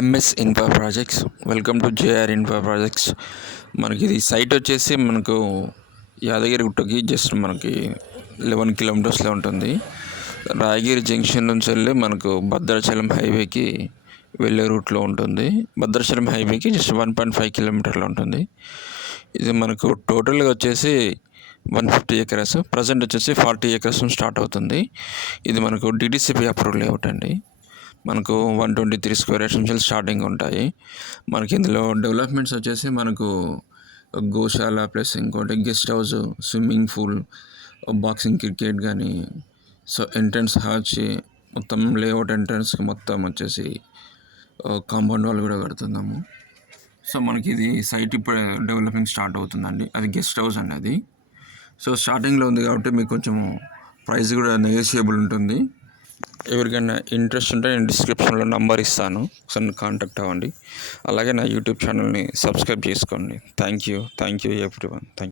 MS infra projects. Welcome to JR infra projects. మనకి ఇది site వచ్చేసి మనకు యాదగిరిగుట్టకి జస్ట్ మనకి 11 కిలోమీటర్స్లో ఉంటుంది. రాయగిరి జంక్షన్ నుంచి వెళ్ళి మనకు భద్రాచలం హైవేకి వెళ్ళే రూట్లో ఉంటుంది. భద్రాచలం హైవేకి జస్ట్ 1.5 కిలోమీటర్లో ఉంటుంది. ఇది మనకు టోటల్గా వచ్చేసి 150 ఎకరాస్. ప్రజెంట్ వచ్చేసి 40 ఎకరాస్ స్టార్ట్ అవుతుంది. ఇది మనకు డిటిసిపి అప్రూవ్ లేఅవుట్ అండి. మనకు 123 స్క్వేర్ యార్డ్స్ నుంచి స్టార్టింగ్ ఉంటాయి. మనకి ఇందులో డెవలప్మెంట్స్ వచ్చేసి మనకు గోశాల ప్లస్ ఇంకోటి guest house, swimming pool, boxing, cricket కానీ, సో ఎంట్రన్స్ హార్చి మొత్తం లేఅవుట్ ఎంట్రన్స్కి మొత్తం వచ్చేసి కాంపౌండ్ వాల్ కూడా కడుతున్నాము. సో మనకి ఇది సైట్ ఇప్పుడు డెవలపింగ్ స్టార్ట్ అవుతుందండి. అది గెస్ట్ హౌస్ అండి అది. సో స్టార్టింగ్లో ఉంది కాబట్టి మీకు కొంచెం ప్రైస్ కూడా నెగోషియబుల్ ఉంటుంది. ఎవరికైనా ఇంట్రెస్ట్ ఉంటే నేను డిస్క్రిప్షన్లో నంబర్ ఇస్తాను, సో కాంటాక్ట్ అవ్వండి. అలాగే నా యూట్యూబ్ ఛానల్ని సబ్స్క్రైబ్ చేసుకోండి. Thank you everyone. Thank you.